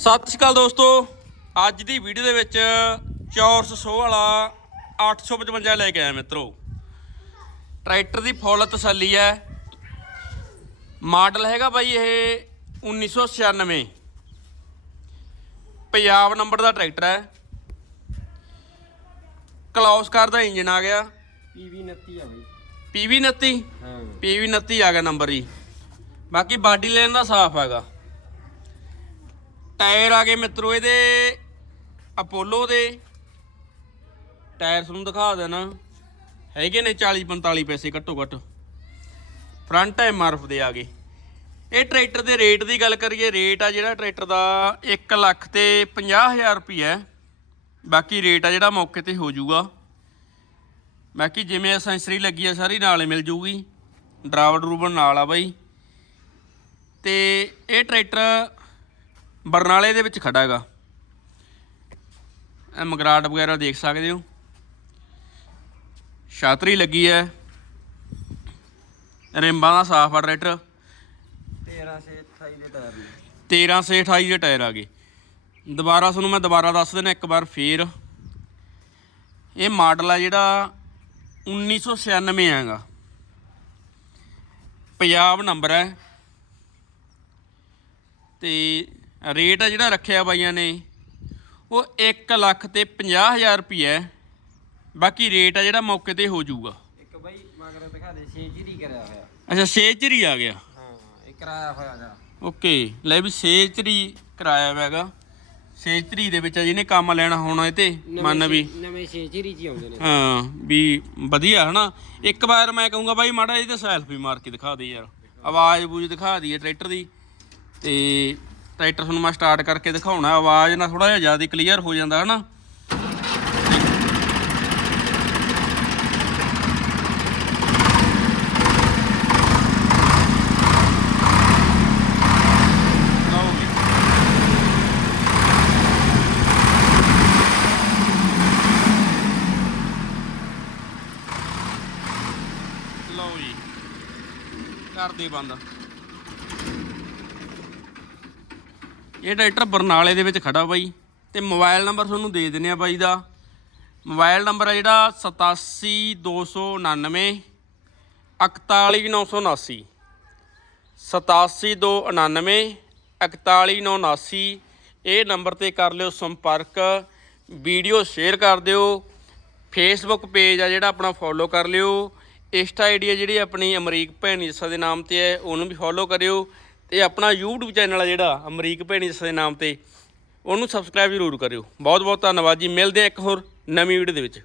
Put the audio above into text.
ਸਤਿ ਸ਼੍ਰੀ ਅਕਾਲ ਦੋਸਤੋ। ਅੱਜ ਦੀ ਵੀਡੀਓ ਦੇ ਵਿੱਚ ਚੌਰਸ ਸੋ ਵਾਲਾ 855 ਲੈ ਕੇ ਆਇਆ ਮਿੱਤਰੋ। ਟਰੈਕਟਰ ਦੀ ਫੁੱਲ ਤਸੱਲੀ ਹੈ। ਮਾਡਲ ਹੈਗਾ ਬਾਈ ਇਹ 1996 ਪੰਜਾਬ ਨੰਬਰ ਦਾ ਟਰੈਕਟਰ ਹੈ। ਕਲੌਸ ਕਾਰ ਦਾ ਇੰਜਨ ਆ ਗਿਆ। ਪੀਵੀ 29 ਆ ਬਈ। PV 29 ਹਾਂ। PV 29 ਆ ਗਿਆ ਨੰਬਰ ਜੀ। ਬਾਕੀ ਬਾਡੀ ਲੈਣ ਦਾ ਸਾਫ਼ ਹੈਗਾ। ਟਾਇਰ ਆ ਗਏ ਮਿੱਤਰੋ ਇਹਦੇ ਅਪੋਲੋ ਦੇ। ਟਾਇਰ ਤੁਹਾਨੂੰ ਦਿਖਾ ਦੇਣਾ। ਹੈਗੇ ਨੇ 40 45 ਪੈਸੇ ਘੱਟੋ ਘੱਟ। ਫਰੰਟ ਐਮਆਰਐਫ ਦੇ ਆ ਗਏ। ਇਹ ਟਰੈਕਟਰ ਦੇ ਰੇਟ ਦੀ ਗੱਲ ਕਰੀਏ, ਰੇਟ ਆ ਜਿਹੜਾ ਟਰੈਕਟਰ ਦਾ 1 ਲੱਖ ਤੇ 50000 ਰੁਪਏ ਹੈ। ਬਾਕੀ ਰੇਟ ਆ ਜਿਹੜਾ ਮੌਕੇ ਤੇ ਹੋ ਜਾਊਗਾ। ਬਾਕੀ ਜਿਵੇਂ ਅਸੈਂਸਰੀ ਲੱਗੀ ਆ, ਸਾਰੀ ਨਾਲ ਮਿਲ ਜੂਗੀ ਡਰਾਈਵਰ ਡਰੂਬਰ ਨਾਲ ਆ ਬਾਈ। ਤੇ ਇਹ ਟਰੈਕਟਰ ਬਰਨਾਲੇ ਦੇ ਵਿੱਚ ਖੜਾ ਹੈਗਾ। ਇਹ ਮਗਰਾਟ ਵਗੈਰਾ ਦੇਖ ਸਕਦੇ ਹੋ। ਛਾਤਰੀ ਲੱਗੀ ਹੈ। ਰਿੰਬਾਂ ਦਾ ਸਾਫ਼ ਆ ਟਰੈਕਟਰ। 13 ਸੇ 28 ਦੇ ਟਾਇਰ ਨੇ 13 ਸੇ 28 ਦੇ ਟਾਇਰ ਆ ਗਏ। ਦੁਬਾਰਾ ਤੁਹਾਨੂੰ ਮੈਂ ਦੁਬਾਰਾ ਦੱਸ ਦਿੰਦਾ, ਇੱਕ ਵਾਰ ਫੇਰ। ਇਹ ਮਾਡਲ ਆ ਜਿਹੜਾ 1996 ਹੈਗਾ। ਪੰਜਾਬ ਨੰਬਰ ਹੈ। ਤੇ ਰੇਟ ਆ ਜਿਹੜਾ ਰੱਖਿਆ ਬਾਈਆਂ ਨੇ ਉਹ 1 ਲੱਖ ਤੇ 50000 ਰੁਪਏ ਬਾਕੀ ਰੇਟ ਆ ਜਿਹੜਾ ਮੌਕੇ ਤੇ ਹੋ ਜਾਊਗਾ। ਇੱਕ ਬਈ ਮਗਰ ਦਿਖਾ ਦੇ ਸੇਜਰੀ ਕਰਿਆ ਹੋਇਆ। ਅੱਛਾ ਸੇਚਰੀ ਆ ਗਿਆ। ਹਾਂ ਇਹ ਕਰਾਇਆ ਹੋਇਆ ਦਾ ਓਕੇ ਲੈ ਵੀ ਸੇਚਰੀ ਕਰਾਇਆ ਹੋਇਆ ਹੈਗਾ ਸੇਚਰੀ ਦੇ ਵਿੱਚ ਜਿਹਨੇ ਕੰਮ ਲੈਣਾ ਹੋਣਾ ਇਹ ਤੇ ਮੰਨ ਵੀ। ਨਵੇਂ ਸੇਜਰੀ ਜੀ ਆਉਂਦੇ ਨੇ। ਹਾਂ ਵੀ ਵਧੀਆ ਹਨਾ। ਇੱਕ ਵਾਰ ਮੈਂ ਕਹੂੰਗਾ ਬਾਈ ਮਾੜਾ ਇਹਦੇ ਸੈਲਫੀ ਮਾਰ ਕੇ ਦਿਖਾ ਦੇ ਯਾਰ। ਆਵਾਜ਼ ਬੂਝ ਦਿਖਾ ਦਈਏ ਟਰੈਕਟਰ ਦੀ। ਤੇ ਟਰੈਕਟਰ ਤੁਹਾਨੂੰ ਮੈਂ ਸਟਾਰਟ ਕਰਕੇ ਦਿਖਾਉਣਾ, ਆਵਾਜ਼ ਨਾਲ ਥੋੜਾ ਜਿਹਾ ਜ਼ਿਆਦਾ ਕਲੀਅਰ ਹੋ ਜਾਂਦਾ, ਹਨਾ? ਲਓ ਜੀ। ਲਓ ਜੀ। ਕਰ ਦੇ ਬੰਦ। ਇਹ ਟਰੈਕਟਰ ਬਰਨਾਲੇ ਦੇ ਵਿੱਚ ਖੜਾ ਬਾਈ ਤੇ ਮੋਬਾਈਲ ਨੰਬਰ ਤੁਹਾਨੂੰ ਦੇ ਦਿੰਨੇ ਆ ਬਾਈ ਦਾ। ਮੋਬਾਈਲ ਨੰਬਰ ਹੈ ਜਿਹੜਾ 87299 41979 87299 41979 ਇਹ ਨੰਬਰ ਤੇ ਕਰ ਲਿਓ ਸੰਪਰਕ, ਵੀਡੀਓ ਸ਼ੇਅਰ ਕਰ ਦਿਓ, ਫੇਸਬੁੱਕ ਪੇਜ ਆ ਜਿਹੜਾ ਆਪਣਾ ਫੋਲੋ ਕਰ ਲਿਓ। ਇੰਸਟਾ ਆਈਡੀ ਜਿਹੜੀ ਆਪਣੀ ਅਮਰੀਕ ਭੈਣੀ ਜੱਸਾ ਦੇ ਨਾਮ ਤੇ ਹੈ, ਉਹਨੂੰ ਵੀ ਫੋਲੋ ਕਰਿਓ। ਤੇ ਆਪਣਾ YouTube ਚੈਨਲ ਆ ਜਿਹੜਾ, ਅਮਰੀਕ ਭੈਣੀ ਜੱਸਾ ਦੇ ਨਾਮ ਤੇ, ਉਹਨੂੰ ਸਬਸਕ੍ਰਾਈਬ ਜ਼ਰੂਰ ਕਰਿਓ। ਬਹੁਤ ਬਹੁਤ ਧੰਨਵਾਦ ਜੀ। ਮਿਲਦੇ ਆ ਇੱਕ ਹੋਰ ਨਵੀਂ ਵੀਡੀਓ ਦੇ ਵਿੱਚ।